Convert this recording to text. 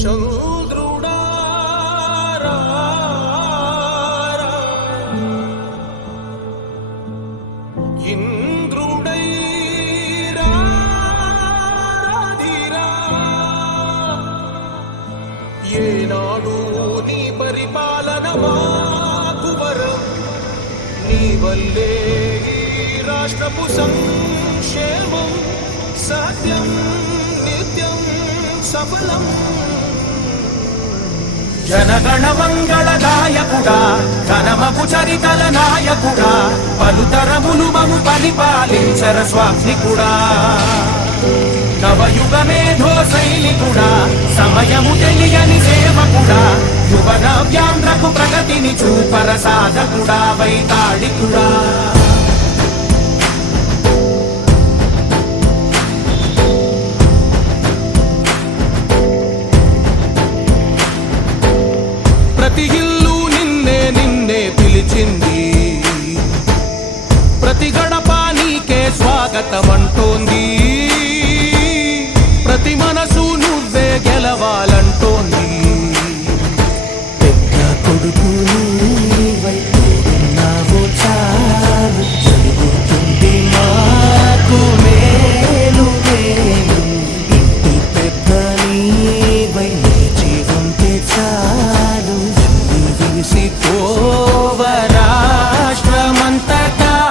చంద్రుడా ఇంద్రుడై రాధిరా ఏనాడు నీ పరిపాలన మాకు వరం నీ వల్లే రాష్ట్రపు సంక్షేమం సత్యం నిత్యం సఫలం జనగణ మంగళదాయకుడా ఘనమపు చరితల నాయకుడా పలుతరములు మము పరిపాలించర స్వామికుడా నవయుగ మేధో సైనికుడా సమయము తెలియని సేవకుడా యువన వ్యాంధ్రకు ప్రగతిని చూపర సాధకుడా వైతాళికుడా ప్రతి ఇల్లు నిన్నే నిన్నే పిలిచింది ప్రతి గడప నీకే స్వాగతం అంటోంది ప్రతి మనసు